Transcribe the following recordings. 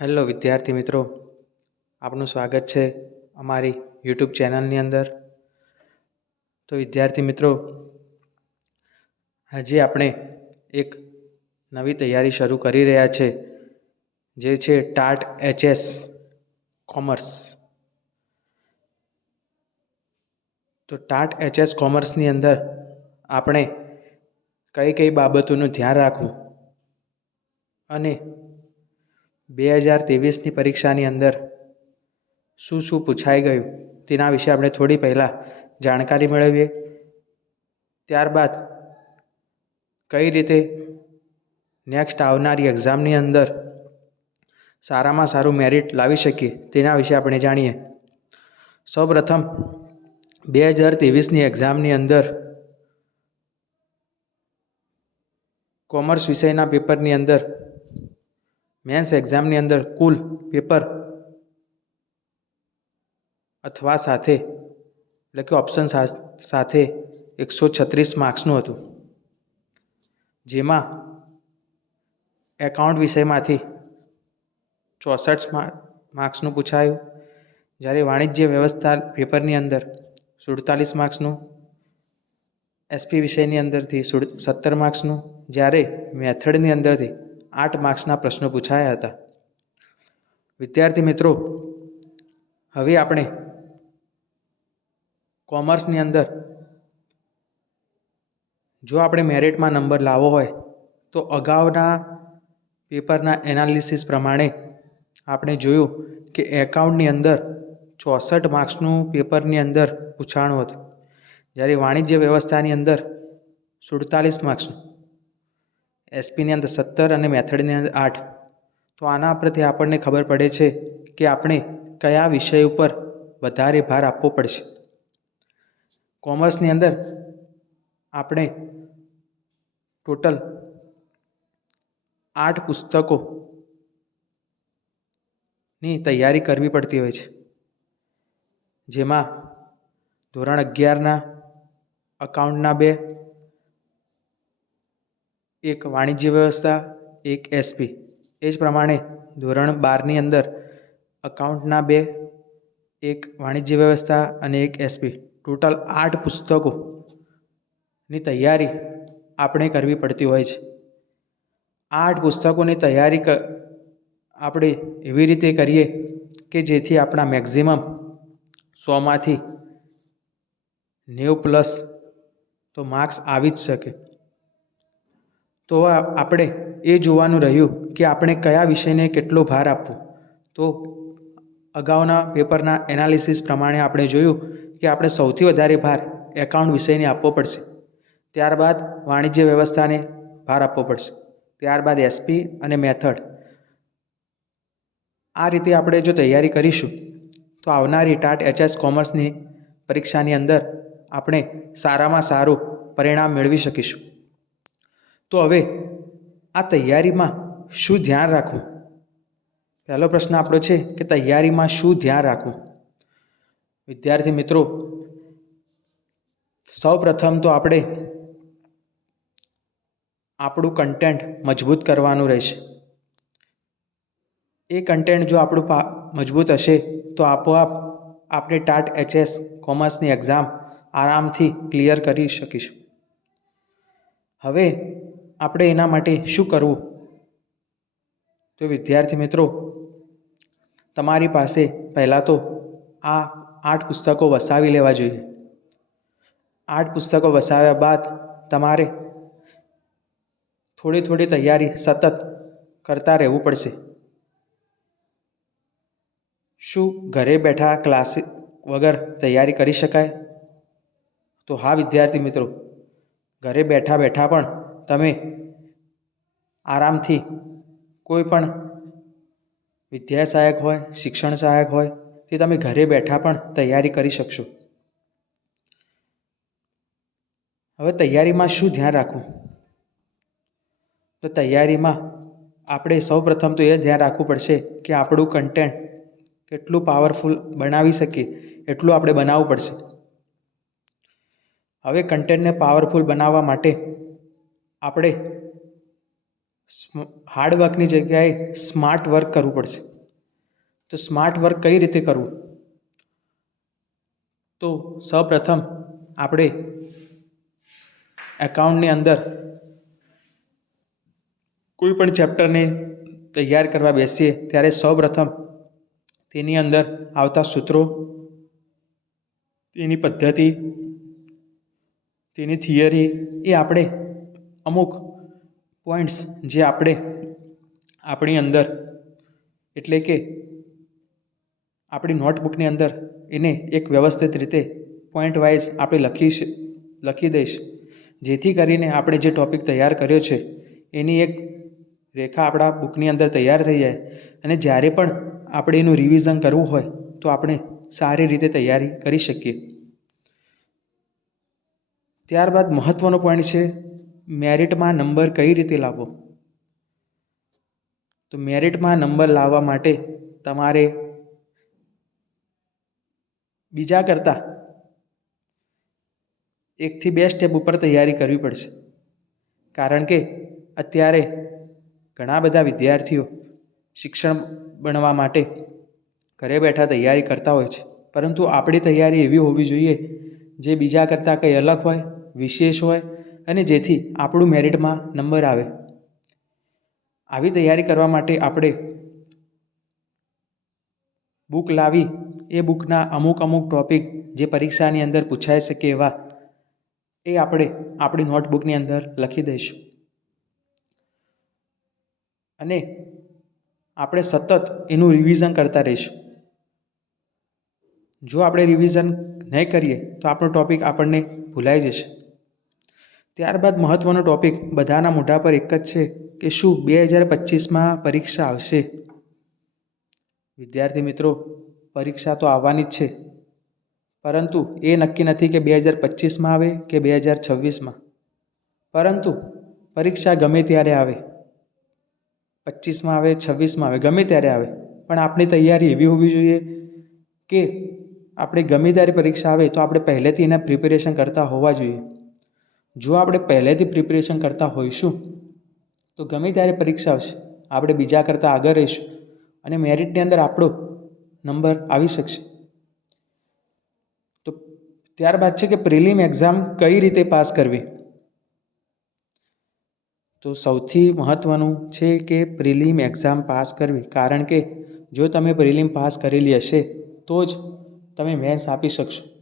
Hello વિદ્યાર્થી મિત્રો. આપનું સ્વાગત છે અમારી યુટ્યુબ ચેનલની અંદર. તો વિદ્યાર્થી મિત્રો હજી આપણે એક નવી તૈયારી શરૂ કરી રહ્યા છે, જે છે ટાટ એચએસ કોમર્સ તો ટાટ એચએસ કોમર્સની અંદર આપણે કઈ કઈ બાબતોનું ધ્યાન રાખવું અને બે હજાર ત્રેવીસની પરીક્ષાની અંદર શું શું પૂછાઈ ગયું તેના વિશે આપણે થોડી પહેલાં જાણકારી મેળવીએ. ત્યારબાદ કઈ રીતે નેક્સ્ટ આવનારી એક્ઝામની અંદર સારામાં સારું મેરિટ લાવી શકીએ તેના વિશે આપણે જાણીએ. સૌપ્રથમ બે હજાર ત્રેવીસની એક્ઝામની અંદર કોમર્સ વિષયના પેપરની અંદર મેન્સ એક્ઝામની અંદર કુલ પેપર અથવા સાથે, એટલે કે ઓપ્શન સાથે એકસો છત્રીસ માર્ક્સનું હતું. જેમાં એકાઉન્ટ વિષયમાંથી ચોસઠ માર્ક્સનું પૂછાયું. જ્યારે વાણિજ્ય વ્યવસ્થા પેપરની અંદર સુડતાલીસ માર્ક્સનું એસપી વિષયની અંદરથી સત્તર માર્ક્સનું જ્યારે મેથડની અંદરથી આઠ માર્ક્સના પ્રશ્નો પૂછાયા હતા. વિદ્યાર્થી મિત્રો, હવે આપણે કોમર્સની અંદર જો આપણે મેરિટમાં નંબર લાવવો હોય, તો અગાઉના પેપરના એનાલિસિસ પ્રમાણે આપણે જોયું કે એકાઉન્ટની અંદર ચોસઠ માર્ક્સનું પેપરની અંદર પૂછાણું હતું. જ્યારે વાણિજ્ય વ્યવસ્થાની અંદર સુડતાલીસ માર્ક્સનું. એસપીની અંદર સત્તર અને મેથડની અંદર આઠ. તો આના પરથી આપણને ખબર પડે છે કે આપણે કયા વિષય ઉપર વધારે ભાર આપવો પડશે. કોમર્સની અંદર આપણે ટોટલ આઠ પુસ્તકોની તૈયારી કરવી પડતી હોય છે. જેમાં ધોરણ અગિયારના અકાઉન્ટના બે એક વાણિજ્ય વ્યવસ્થા, એક એસપી એ જ પ્રમાણે ધોરણ બારની અંદર અકાઉન્ટના બે, એક વાણિજ્ય વ્યવસ્થા અને એક એસપી ટોટલ આઠ પુસ્તકોની તૈયારી આપણે કરવી પડતી હોય છે. આઠ પુસ્તકોની તૈયારી આપણે એવી રીતે કરીએ કે જેથી આપણા મેક્ઝિમમ સોમાંથી નેવું પ્લસ તો માર્ક્સ આવી જ શકે. તો આપણે એ જોવાનું રહ્યું કે આપણે કયા વિષયને કેટલો ભાર આપવો. તો અગાઉના પેપરના એનાલિસિસ પ્રમાણે આપણે જોયું કે આપણે સૌથી વધારે ભાર એકાઉન્ટ વિષયને આપવો પડશે. ત્યારબાદ વાણિજ્ય વ્યવસ્થાને ભાર આપવો પડશે. ત્યારબાદ એસપી અને મેથડ આ રીતે આપણે જો તૈયારી કરીશું, તો આવનારી ટાટ એચએસ કોમર્સની પરીક્ષાની અંદર આપણે સારામાં સારું પરિણામ મેળવી શકીશું. તો હવે આ તૈયારીમાં શું ધ્યાન રાખવું? પહેલો પ્રશ્ન આપણો છે કે તૈયારીમાં શું ધ્યાન રાખવું? વિદ્યાર્થી મિત્રો સૌ પ્રથમ તો આપણે આપણું કન્ટેન્ટ મજબૂત કરવાનું રહેશે. એ કન્ટેન્ટ જો આપણું મજબૂત હશે, તો આપોઆપ આપણે ટાટ, એચએસ, કોમર્સની એક્ઝામ આરામથી ક્લિયર કરી શકીશું. હવે આપણે એના માટે શું કરવું? તો વિદ્યાર્થી મિત્રો, તમારી પાસે પહેલાં તો આ આઠ પુસ્તકો વસાવી લેવા જોઈએ. આઠ પુસ્તકો વસાવ્યા બાદ તમારે થોડી થોડી તૈયારી સતત કરતા રહેવું પડશે. શું ઘરે બેઠા ક્લાસ વગર તૈયારી કરી શકાય? તો હા વિદ્યાર્થી મિત્રો, ઘરે બેઠા બેઠા પણ તમે આરામથી કોઈ પણ વિદ્યા સહાયક હોય શિક્ષણ સહાયક હોય તે તમે ઘરે બેઠા પણ તૈયારી કરી શકશો. હવે તૈયારીમાં શું ધ્યાન રાખવું? તો તૈયારીમાં આપણે સૌ પ્રથમ તો એ ધ્યાન રાખવું પડશે કે આપણું કન્ટેન્ટ કેટલું પાવરફુલ બનાવી શકીએ, એટલું આપણે બનાવવું પડશે. હવે કન્ટેન્ટને પાવરફુલ બનાવવા માટે આપણે હાર્ડ વર્કની જગ્યાએ સ્માર્ટ વર્ક કરવું પડશે. તો સ્માર્ટ વર્ક કઈ રીતે કરવું? તો સૌપ્રથમ આપણે એકાઉન્ટની અંદર કોઈ પણ ચેપ્ટરને તૈયાર કરવા બેસીએ, ત્યારે સૌપ્રથમ તેની અંદર આવતા સૂત્રો, તેની પદ્ધતિ, તેની થિયરી એ આપણે અમુક પોઈન્ટ્સ જે આપણે આપણી અંદર એટલે કે આપણી નોટબુકની અંદર એને એક વ્યવસ્થિત રીતે પોઈન્ટ વાઇઝ આપણે લખીશ લખી દઈશ. જેથી કરીને આપણે જે ટૉપિક તૈયાર કર્યો છે, એની એક રેખા આપણા બુકની અંદર તૈયાર થઈ જાય. અને જ્યારે પણ આપણે એનું રિવિઝન કરવું હોય, તો આપણે સારી રીતે તૈયારી કરી શકીએ. ત્યારબાદ મહત્ત્વનો પોઈન્ટ છે મેરિટમાં નંબર કઈ રીતે લાવવો? તો મેરિટમાં નંબર લાવવા માટે તમારે બીજા કરતાં એકથી બે સ્ટેપ ઉપર તૈયારી કરવી પડશે. કારણ કે અત્યારે ઘણા બધા વિદ્યાર્થીઓ શિક્ષણ ભણવા માટે ઘરે બેઠા તૈયારી કરતા હોય છે. પરંતુ આપણી તૈયારી એવી હોવી જોઈએ જે બીજા કરતાં કંઈ અલગ હોય, વિશેષ હોય અને જેથી આપણું મેરિટમાં નંબર આવે. આવી તૈયારી કરવા માટે આપણે બુક લાવી. એ બુકના અમુક અમુક ટૉપિક જે પરીક્ષાની અંદર પૂછાઈ શકે એવા, એ આપણે આપણી નોટબુકની અંદર લખી દઈશું. અને આપણે સતત એનું રિવિઝન કરતા રહીશું. જો આપણે રિવિઝન નહીં કરીએ, તો આપણો ટૉપિક આપણને ભૂલાઈ જશે. ત્યારબાદ મહત્ત્વનો ટૉપિક બધાના મોઢા પર એક જ છે કે શું બે હજાર પચીસમાં પરીક્ષા આવશે? વિદ્યાર્થી મિત્રો, પરીક્ષા તો આવવાની જ છે. પરંતુ એ નક્કી નથી કે બે હજાર પચીસમાં આવે કે બે હજાર છવ્વીસમાં. પરંતુ પરીક્ષા ગમે ત્યારે આવે. પચીસમાં આવે, છવ્વીસમાં આવે, ગમે ત્યારે આવે. પણ આપણી તૈયારી એવી હોવી જોઈએ કે આપણે ગમે ત્યારે પરીક્ષા આવે તો આપણે પહેલેથી એના પ્રિપેરેશન કરતા હોવા જોઈએ. જો આપણે પહેલેથી પ્રિપેરેશન કરતા હોઈશું, તો ગમે ત્યારે પરીક્ષા આવશે, આપણે બીજા કરતાં આગળ રહીશું અને મેરિટની અંદર આપણો નંબર આવી શકશે. તો ત્યારબાદ છે કે પ્રિલિમ એક્ઝામ કઈ રીતે પાસ કરવી? તો સૌથી મહત્ત્વનું છે કે પ્રિલિમ એક્ઝામ પાસ કરવી. કારણ કે જો તમે પ્રિલિમ પાસ કરેલી હશે, તો જ તમે મેન્સ આપી શકશો.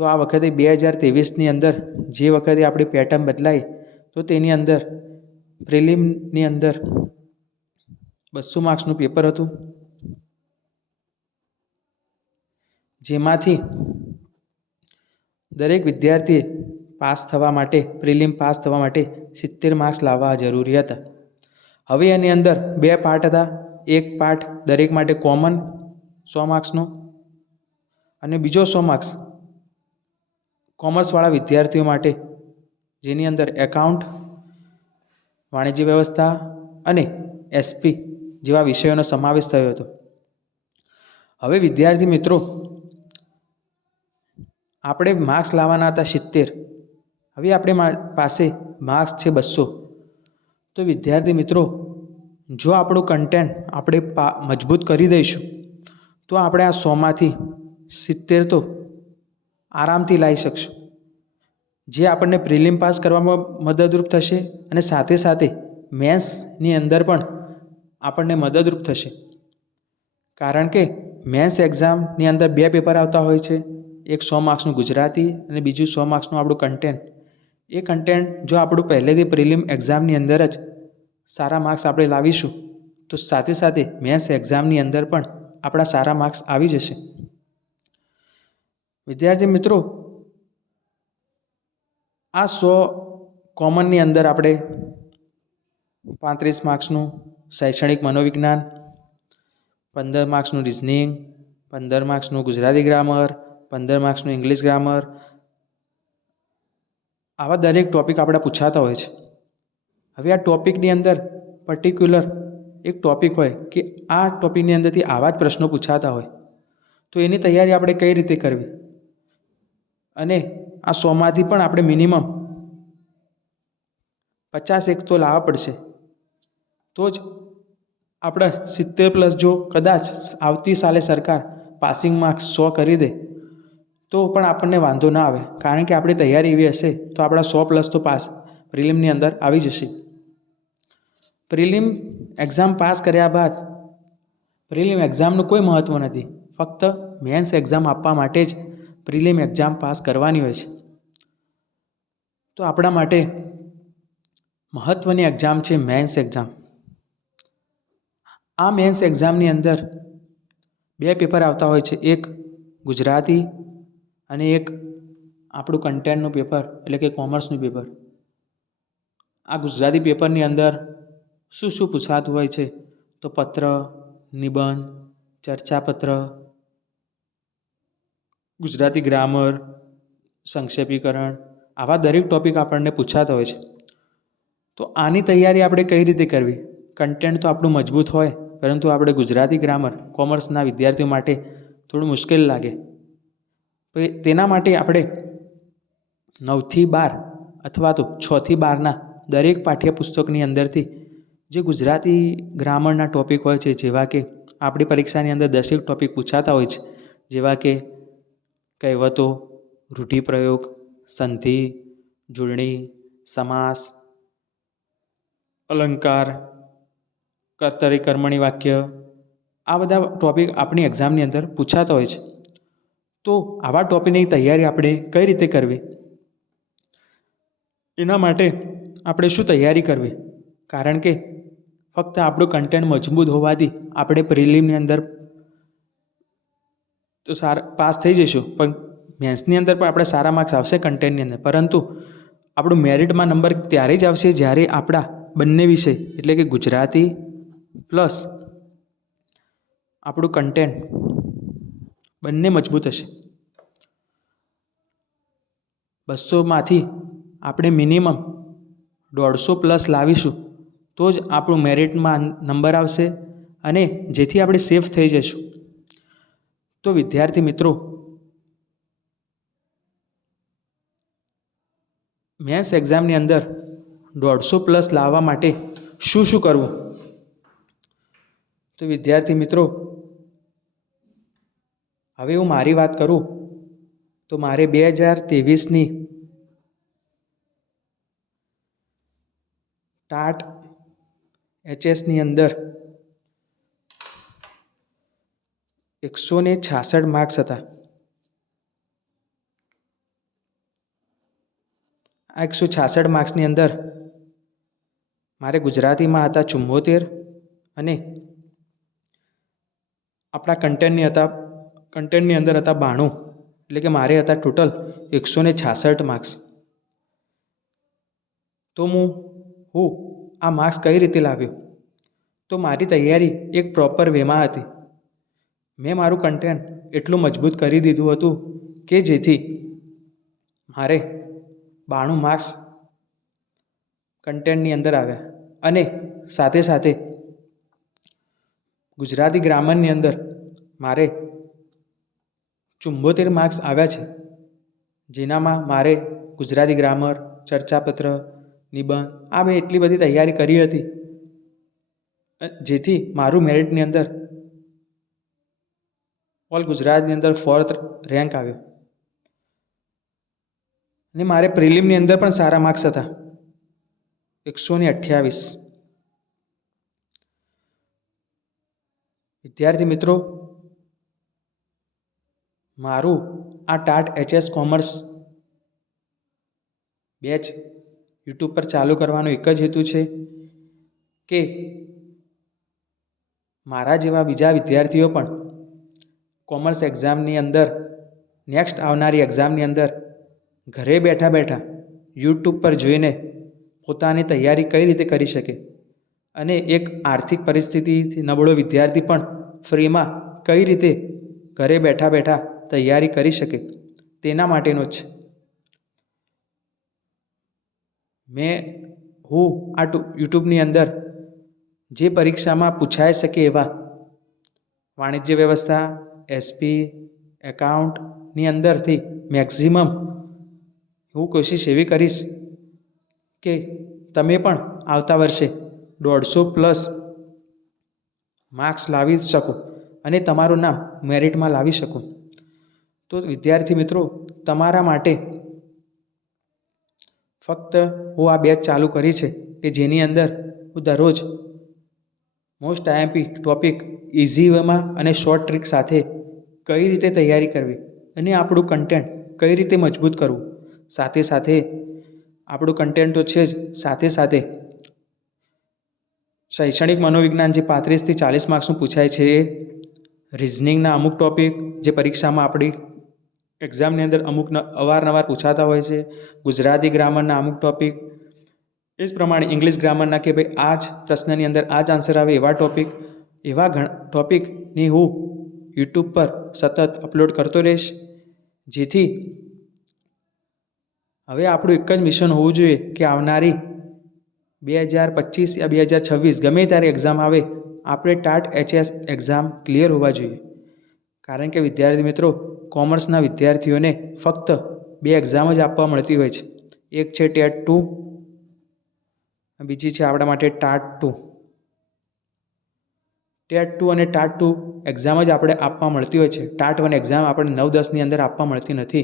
તો આ વખતે બે હજાર ત્રેવીસની અંદર જે વખતે આપણી પેટર્ન બદલાઈ, તો તેની અંદર, પ્રિલિમની અંદર બસો માર્ક્સનું પેપર હતું. જેમાંથી દરેક વિદ્યાર્થીએ પાસ થવા માટે, પ્રિલિમ પાસ થવા માટે સિત્તેર માર્ક્સ લાવવા જરૂરી હતા. હવે એની અંદર બે પાર્ટ હતા. એક પાર્ટ દરેક માટે કોમન સો માર્ક્સનો અને બીજો સો માર્ક્સ કોમર્સવાળા વિદ્યાર્થીઓ માટે, જેની અંદર એકાઉન્ટ, વાણિજ્ય વ્યવસ્થા અને એસપી જેવા વિષયોનો સમાવેશ થયો હતો. હવે વિદ્યાર્થી મિત્રો, આપણે માર્ક્સ લાવવાના હતા સિત્તેર. હવે આપણે પાસે માર્ક્સ છે બસો. તો વિદ્યાર્થી મિત્રો, જો આપણું કન્ટેન્ટ આપણે મજબૂત કરી દઈશું, તો આપણે આ સોમાંથી સિત્તેર તો આરામથી લાવી શકશું. જે આપણને પ્રિલિમ પાસ કરવામાં મદદરૂપ થશે અને સાથે સાથે મેન્સની અંદર પણ આપણને મદદરૂપ થશે. કારણ કે મેન્સ એક્ઝામની અંદર બે પેપર આવતા હોય છે. એક સો માર્ક્સનું ગુજરાતી અને બીજું સો માર્ક્સનું આપણું કન્ટેન્ટ એ કન્ટેન્ટ જો આપણું પહેલેથી પ્રિલિમ એક્ઝામની અંદર જ સારા માર્ક્સ આપણે લાવીશું, તો સાથે સાથે મેન્સ એક્ઝામની અંદર પણ આપણા સારા માર્ક્સ આવી જશે. વિદ્યાર્થી મિત્રો આ સો કોમનની અંદર આપણે પાંત્રીસ માર્ક્સનું શૈક્ષણિક મનોવિજ્ઞાન, પંદર માર્ક્સનું રિઝનિંગ પંદર માર્ક્સનું ગુજરાતી ગ્રામર પંદર માર્ક્સનું ઇંગ્લિશ ગ્રામર આવા દરેક ટૉપિક આપણે પૂછાતા હોય છે. હવે આ ટૉપિકની અંદર પર્ટિક્યુલર એક ટૉપિક હોય કે આ ટૉપિકની અંદરથી આવા જ પ્રશ્નો પૂછાતા હોય, તો એની તૈયારી આપણે કઈ રીતે કરવી? અને આ સોમાંથી પણ આપણે મિનિમમ પચાસ એક તો લાવવા પડશે. તો જ આપણે સિત્તેર પ્લસ જો કદાચ આવતી સાલે સરકાર પાસિંગ માર્ક્સ સો કરી દે, તો પણ આપણને વાંધો ના આવે. કારણ કે આપણી તૈયારી એવી હશે, તો આપણા સો પ્લસ તો પાસ પ્રિલિમની અંદર આવી જશે. પ્રિલિમ એક્ઝામ પાસ કર્યા બાદ પ્રિલિમ એક્ઝામનું કોઈ મહત્ત્વ નથી. ફક્ત મેન્સ એક્ઝામ આપવા માટે જ પ્રિલિમ એક્ઝામ પાસ કરવાની હોય છે. તો આપણા માટે મહત્ત્વની એક્ઝામ છે મેન્સ એક્ઝામ. આ મેન્સ એક્ઝામની અંદર બે પેપર આવતા હોય છે. એક ગુજરાતી અને એક આપણું કન્ટેન્ટનું પેપર, એટલે કે કોમર્સનું પેપર. આ ગુજરાતી પેપરની અંદર શું શું પૂછાતું હોય છે? તો પત્ર, નિબંધ, ચર્ચાપત્ર ગુજરાતી ગ્રામર, સંક્ષેપીકરણ આવા દરેક ટૉપિક આપણને પૂછાતા હોય છે. તો આની તૈયારી આપણે કઈ રીતે કરવી? કન્ટેન્ટ તો આપણું મજબૂત હોય, પરંતુ આપણે ગુજરાતી ગ્રામર, કોમર્સના વિદ્યાર્થીઓ માટે થોડું મુશ્કેલ લાગે. તો તેના માટે આપણે નવથી બાર અથવા તો છથી બારના દરેક પાઠ્યપુસ્તકની અંદરથી જે ગુજરાતી ગ્રામરના ટૉપિક હોય છે, જેવા કે આપણી પરીક્ષાની અંદર દસેક ટૉપિક પૂછાતા હોય છે, જેવા કે કહેવતો, રૂઢિપ્રયોગ, સંધિ જોડણી સમાસ, અલંકાર, કર્તરી કર્મણી વાક્ય, આ બધા ટૉપિક આપણી એક્ઝામની અંદર પૂછાતા હોય છે. તો આવા ટૉપિકની તૈયારી આપણે કઈ રીતે કરવી? એના માટે આપણે શું તૈયારી કરવી? કારણ કે ફક્ત આપણું કન્ટેન્ટ મજબૂત હોવાથી આપણે પ્રિલિમની અંદર તો સારા, પાસ થઈ જઈશું. પણ મેન્સની અંદર પણ આપણે સારા માર્ક્સ આવશે કન્ટેન્ટની અંદર. પરંતુ આપણું મેરિટમાં નંબર ત્યારે જ આવશે જ્યારે આપણા બંને વિષય, એટલે કે ગુજરાતી પ્લસ આપણું કન્ટેન્ટ બંને મજબૂત હશે. બસોમાંથી આપણે મિનિમમ દોઢસો પ્લસ લાવીશું, તો જ આપણું મેરિટમાં નંબર આવશે અને જેથી આપણે સેફ થઈ જઈશું. તો વિદ્યાર્થી મિત્રો મેન્સ એક્ઝામની અંદર દોઢસો પ્લસ લાવવા માટે શું શું કરવું? તો વિદ્યાર્થી મિત્રો, હવે હું મારી વાત કરું, તો મારે બે હજાર ત્રેવીસની ટાટ એચએસની અંદર એકસો ને છાસઠ માર્ક્સ હતા. આ એકસો છાસઠ માર્ક્સની અંદર મારે ગુજરાતીમાં હતા ચુમ્મોતેર અને આપણા કન્ટેન્ટની હતા કન્ટેન્ટની અંદર હતા બાણું. એટલે કે મારે હતા ટોટલ એકસો ને છાસઠ માર્ક્સ તો હું હું આ માર્ક્સ કઈ રીતે લાવ્યો? તો મારી તૈયારી એક પ્રોપર વેમાં હતી. મેં મારું કન્ટેન્ટ એટલું મજબૂત કરી દીધું હતું કે જેથી મારે બાણું માર્ક્સ કન્ટેન્ટની અંદર આવ્યા. અને સાથે સાથે ગુજરાતી ગ્રામરની અંદર મારે ચુંબોતેર માર્ક્સ આવ્યા છે, જેનામાં મારે ગુજરાતી ગ્રામર ચર્ચાપત્ર, નિબંધ આ મેં એટલી બધી તૈયારી કરી હતી જેથી મારું મેરિટની અંદર ઓલ ગુજરાતની અંદર ફોર્થ રેન્ક આવ્યો. અને મારે પ્રિલિમની અંદર પણ સારા માર્ક્સ હતા. એકસો ને અઠ્યાવીસ. વિદ્યાર્થી મિત્રો, મારું આ TAT HS commerce batch YouTube પર ચાલુ કરવાનો એક જ હેતુ છે કે મારા જેવા બીજા વિદ્યાર્થીઓ પણ કોમર્સ એક્ઝામની અંદર, નેક્સ્ટ આવનારી એક્ઝામની અંદર ઘરે બેઠા બેઠા યુટ્યુબ પર જોઈને પોતાની તૈયારી કઈ રીતે કરી શકે અને એક આર્થિક પરિસ્થિતિથી નબળો વિદ્યાર્થી પણ ફ્રીમાં કઈ રીતે ઘરે બેઠા બેઠા તૈયારી કરી શકે તેના માટેનો જ છે. મેં, હું આ યુટ્યુબની અંદર જે પરીક્ષામાં પૂછાઈ શકે એવા વાણિજ્ય વ્યવસ્થા એસપી એકાઉન્ટની અંદરથી મેક્ઝિમમ હું કોશિશ એવી કરીશ કે તમે પણ આવતા વર્ષે દોઢસો પ્લસ માર્ક્સ લાવી શકો અને તમારું નામ મેરિટમાં લાવી શકો. તો વિદ્યાર્થી મિત્રો, તમારા માટે ફક્ત હું આ બેચ ચાલુ કરી છે કે જેની અંદર હું દરરોજ મોસ્ટ આઈએમપી ટોપિક ઇઝી વેમાં અને શોર્ટ ટ્રીક સાથે કઈ રીતે તૈયારી કરવી અને આપણું કન્ટેન્ટ કઈ રીતે મજબૂત કરવું? સાથે સાથે આપણું કન્ટેન્ટ તો છે જ, સાથે સાથે શૈક્ષણિક મનોવિજ્ઞાન જે પાંત્રીસથી ચાલીસ માર્ક્સનું પૂછાય છે એ રિઝનિંગના અમુક ટોપિક જે પરીક્ષામાં આપણી એક્ઝામની અંદર અમુક અવારનવાર પૂછાતા હોય છે, ગુજરાતી ગ્રામરના અમુક ટોપિક એ જ પ્રમાણે ઇંગ્લિશ ગ્રામરના કે ભાઈ આ જ પ્રશ્નની અંદર આ જ આન્સર આવે એવા ટૉપિક એવા ઘણા ટોપિકની હું યુટ્યુબ પર સતત અપલોડ કરતો રહીશ. જેથી હવે આપણું એક જ મિશન હોવું જોઈએ કે આવનારી બે હજાર પચીસ યા બે હજાર છવ્વીસ ગમે ત્યારે એક્ઝામ આવે, આપણે ટાટ એચએસ એક્ઝામ ક્લિયર હોવા જોઈએ. કારણ કે વિદ્યાર્થી મિત્રો કોમર્સના વિદ્યાર્થીઓને ફક્ત બે એક્ઝામ જ આપવા મળતી હોય છે. એક છે ટેટ ટુ, બીજી છે આપણા માટે ટાટ ટુ. ટેટ ટુ અને ટાટ ટુ એક્ઝામ જ આપણે આપવા મળતી હોય છે. ટાટ વન એક્ઝામ આપણે નવ દસની અંદર આપવા મળતી નથી.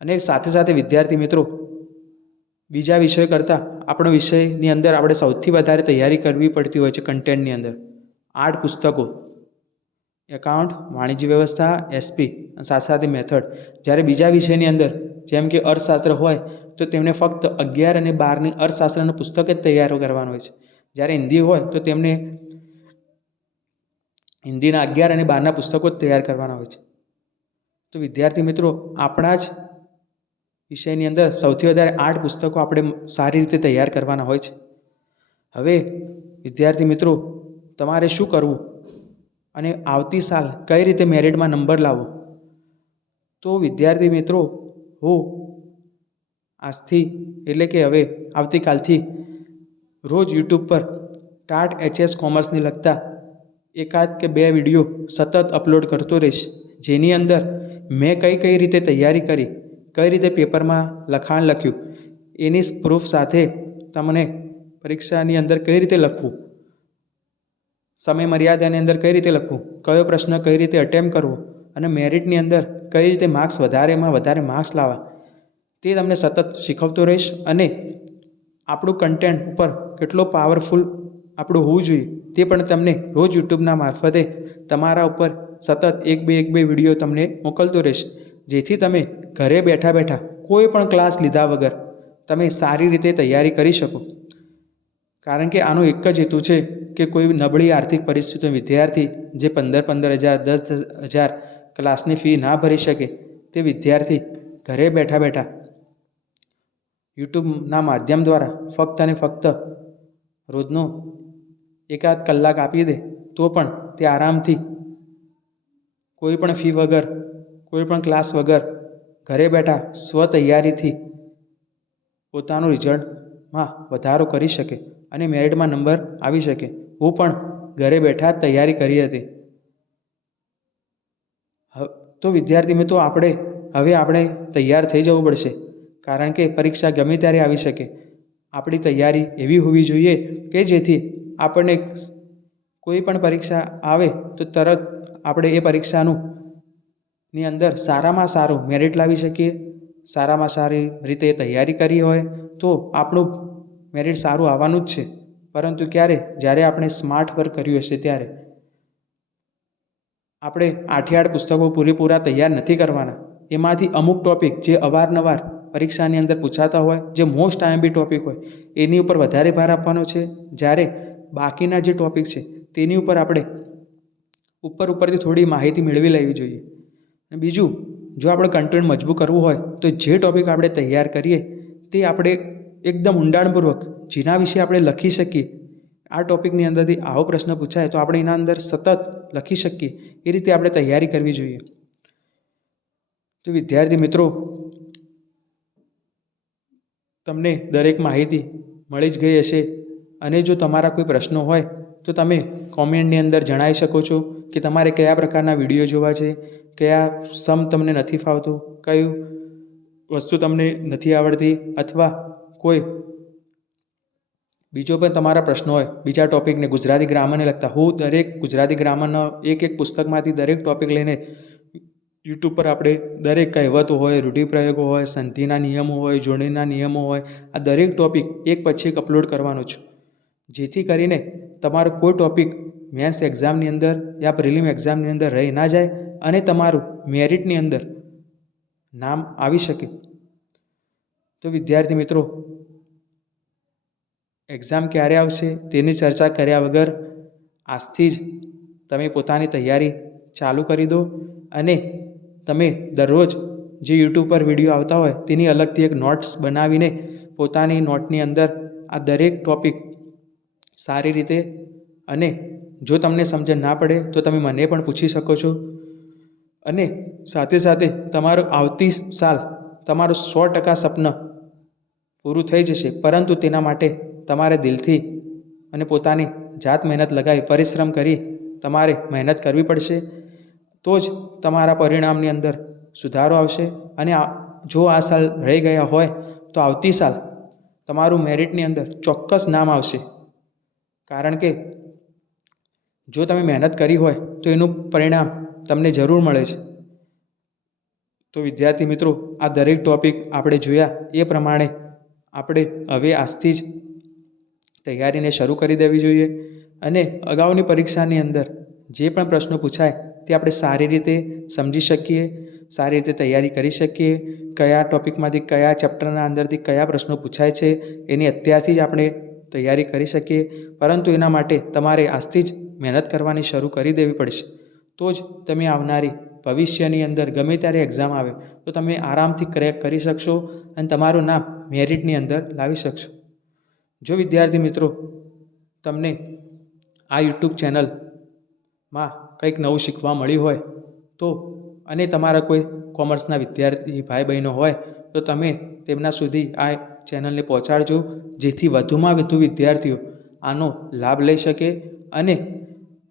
અને સાથે સાથે વિદ્યાર્થી મિત્રો, બીજા વિષય કરતાં આપણો વિષયની અંદર આપણે સૌથી વધારે તૈયારી કરવી પડતી હોય છે કન્ટેન્ટની અંદર. આઠ પુસ્તકો. એકાઉન્ટ, વાણિજ્ય વ્યવસ્થા એસપી સાથે સાથે મેથડ જ્યારે બીજા વિષયની અંદર, જેમ કે અર્થશાસ્ત્ર હોય, તો તેમને ફક્ત અગિયાર અને બારની અર્થશાસ્ત્રનું પુસ્તક જ તૈયાર કરવાનું હોય છે. જ્યારે હિન્દી હોય, તો તેમને હિન્દીના અગિયાર અને બારના પુસ્તકો જ તૈયાર કરવાના હોય છે. તો વિદ્યાર્થી મિત્રો, આપણા જ વિષયની અંદર સૌથી વધારે આઠ પુસ્તકો આપણે સારી રીતે તૈયાર કરવાના હોય છે. હવે વિદ્યાર્થી મિત્રો, તમારે શું કરવું અને આવતી સાલ કઈ રીતે મેરિટમાં નંબર લાવવો? તો વિદ્યાર્થી મિત્રો, હું આજથી એટલે કે હવે આવતીકાલથી રોજ યુટ્યુબ પર ટાટ એચએસ કોમર્સને લગતા એકાદ કે બે વીડિયો સતત અપલોડ કરતો રહીશ. જેની અંદર મેં કઈ કઈ રીતે તૈયારી કરી, કઈ રીતે પેપરમાં લખાણ લખ્યું, એની પ્રૂફ સાથે તમને પરીક્ષાની અંદર કઈ રીતે લખવું, સમય મર્યાદાની અંદર કઈ રીતે લખવું, કયો પ્રશ્ન કઈ રીતે અટેમ્પ કરવો અને મેરિટની અંદર કઈ રીતે માર્ક્સ વધારેમાં વધારે માર્ક્સ લાવવા, તે તમને સતત શીખવતો રહીશ અને આપણું કન્ટેન્ટ ઉપર કેટલો પાવરફુલ આપણું હોવું જોઈએ. તે પણ તમને રોજ યુટ્યુબના મારફતે તમારા ઉપર સતત એક બે એક બે વીડિયો તમને મોકલતો રહીશ. જેથી તમે ઘરે બેઠા બેઠા કોઈ પણ ક્લાસ લીધા વગર તમે સારી રીતે તૈયારી કરી શકો. કારણ કે આનો એક જ હેતુ છે કે કોઈ નબળી આર્થિક પરિસ્થિતિનો વિદ્યાર્થી જે પંદર પંદર હજાર દસ હજાર ક્લાસની ફી ના ભરી શકે તે વિદ્યાર્થી ઘરે બેઠા બેઠા યુટ્યુબના માધ્યમ દ્વારા ફક્ત અને ફક્ત રોજનો એકાદ કલાક આપી દે, તો પણ તે આરામથી કોઈ પણ ફી વગર, કોઈ પણ ક્લાસ વગર ઘરે બેઠા સ્વ તૈયારીથી પોતાનું રિઝલ્ટમાં વધારો કરી શકે અને મેરિટમાં નંબર આવી શકે. હું પણ ઘરે બેઠા તૈયારી કરી હતી. તો વિદ્યાર્થી મિત્રો આપણે, હવે આપણે તૈયાર થઈ જવું પડશે. કારણ કે પરીક્ષા ગમે ત્યારે આવી શકે. આપણી તૈયારી એવી હોવી જોઈએ કે જેથી આપણને કોઈ પણ પરીક્ષા આવે તો તરત આપણે એ પરીક્ષાનું ની અંદર સારામાં સારું મેરિટ લાવી શકીએ, સારામાં સારી રીતે તૈયારી કરી હોય તો આપણું મેરિટ સારું આવવાનું જ છે. પરંતુ ક્યારે? જ્યારે આપણે સ્માર્ટ વર્ક કર્યું હશે ત્યારે. આપણે આઠે આઠ પુસ્તકો પૂરેપૂરા તૈયાર નથી કરવાના. એમાંથી અમુક ટૉપિક જે અવારનવાર પરીક્ષાની અંદર પૂછાતા હોય, જે મોસ્ટ આઈએમપી ટૉપિક હોય, એની ઉપર વધારે ભાર આપવાનો છે. જ્યારે બાકીના જે ટૉપિક છે, તેની ઉપર આપણે ઉપર ઉપરથી થોડી માહિતી મેળવી લેવી જોઈએ. અને બીજું, જો આપણે કન્ટેન્ટ મજબૂત કરવું હોય, તો જે ટૉપિક આપણે તૈયાર કરીએ, તે આપણે એકદમ ઊંડાણપૂર્વક જેના વિશે આપણે લખી શકીએ, આ ટૉપિકની અંદરથી આવો પ્રશ્ન પૂછાય, તો આપણે એના અંદર સતત લખી શકીએ, એ રીતે આપણે તૈયારી કરવી જોઈએ. તો વિદ્યાર્થી મિત્રો, તમને દરેક માહિતી મળી જ ગઈ હશે. અને જો તમારા કોઈ પ્રશ્નો હોય, તો તમે કોમેન્ટની અંદર જણાવી શકો છો કે તમારે કયા પ્રકારના વીડિયો જોવા છે, કયા સમ તમને નથી ફાવતું, કયું વસ્તુ તમને નથી આવડતી અથવા કોઈ બીજો પણ તમારા પ્રશ્નો હોય, બીજા ટૉપિકને ગુજરાતી ગ્રામરને લગતા હું દરેક ગુજરાતી ગ્રામરનો એક એક પુસ્તકમાંથી દરેક ટૉપિક લઈને યુટ્યુબ પર આપણે દરેક કહેવતો હોય, રૂઢિપ્રયોગો હોય, સંધિના નિયમો હોય, જોડણીના નિયમો હોય, આ દરેક ટૉપિક એક પછી એક અપલોડ કરવાનો છું. જેથી કરીને તમારો કોઈ ટૉપિક મેન્સ એક્ઝામની અંદર યા પ્રિલિમ એક્ઝામની અંદર રહી ના જાય અને તમારું મેરિટની અંદર નામ આવી શકે. તો વિદ્યાર્થી મિત્રો એક્ઝામ ક્યારે આવશે તેની ચર્ચા કર્યા વગર આજથી જ તમે પોતાની તૈયારી ચાલુ કરી દો અને તમે દરરોજ જે યુટ્યુબ પર વીડિયો આવતા હોય તેની અલગથી એક નોટ્સ બનાવીને પોતાની નોટની અંદર આ દરેક ટૉપિક સારી રીતે અને જો તમને સમજણ ના પડે, તો તમે મને પણ પૂછી શકો છો. અને સાથે સાથે તમારું આવતી સાલ, તમારું સો ટકા સપન પૂરું થઈ જશે, પરંતુ તેના માટે તમારે દિલથી અને પોતાની જાત મહેનત લગાવી, પરિશ્રમ કરી તમારે મહેનત કરવી પડશે. તો જ તમારા પરિણામની અંદર સુધારો આવશે અને જો આ સાલ રહી ગયા હોય, તો આવતી સાલ તમારું મેરિટની અંદર ચોક્કસ નામ આવશે. કારણ કે જો તમે મહેનત કરી હોય તો એનું પરિણામ તમને જરૂર મળે છે. તો વિદ્યાર્થી મિત્રો, આ દરેક ટૉપિક આપણે જોયા એ પ્રમાણે આપણે હવે આજથી જ તૈયારીને શરૂ કરી દેવી જોઈએ અને અગાઉની પરીક્ષાની અંદર જે પણ પ્રશ્નો પૂછાય તે આપણે સારી રીતે સમજી શકીએ, સારી રીતે તૈયારી કરી શકીએ, કયા ટૉપિકમાંથી કયા ચેપ્ટરના અંદરથી કયા પ્રશ્નો પૂછાય છે, એની અત્યારથી જ આપણે તૈયારી કરી શકીએ, પરંતુ એના માટે તમારે આજથી જ મહેનત કરવાની શરૂ કરી દેવી પડશે. તો જ તમે આવનારી ભવિષ્યની અંદર ગમે ત્યારે એક્ઝામ આવે, તો તમે આરામથી ક્રેક કરી શકશો અને તમારું નામ મેરિટની અંદર લાવી શકશો. જો વિદ્યાર્થી મિત્રો, તમને આ યુટ્યુબ ચેનલમાં કંઈક નવું શીખવા મળ્યું હોય, તો અને તમારા કોઈ કોમર્સના વિદ્યાર્થી ભાઈ બહેનો હોય, તો તમે તેમના સુધી આ ચેનલને પહોંચાડજો, જેથી વધુમાં વધુ વિદ્યાર્થીઓ આનો લાભ લઈ શકે અને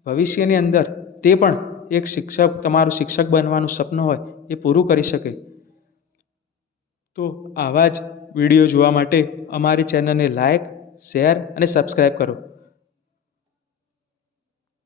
ભવિષ્યની અંદર તે પણ એક શિક્ષક, તમારું શિક્ષક બનવાનું સપનું હોય એ પૂરું કરી શકે. તો આવા જ વીડિયો જોવા માટે અમારી ચેનલને લાઈક, શેર અને સબસ્ક્રાઈબ કરો.